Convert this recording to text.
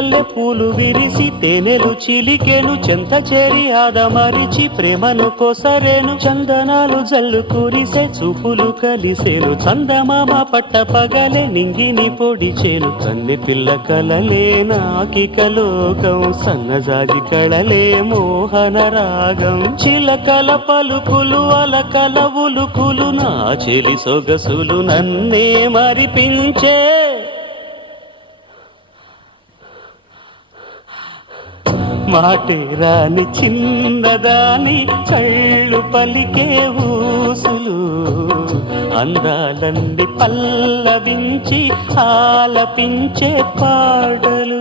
మల్లె పూలు విరిసి తేనెలు చిలికెను చెంత చేరి ఆదమరిచి ప్రేమను కొసరేను చందనాలు జల్లు కురిసే చూపులు కలిసేను చందమామ పట్ట పగలే నింగిని పొడిచేను కన్నె పిల్ల కలలే నాకిక లోకం సన్నజాజి కళలే మోహన రాగం చిలకల పలుకులు అలకల ఉలుకులు నా చెలి సొగసులు నన్నే మరిపించే మాటే రాని చిన్నదాని చళ్ళు పలికే ఊసులు అందాలన్నీ పల్లవించి ఆలపించే పాటలు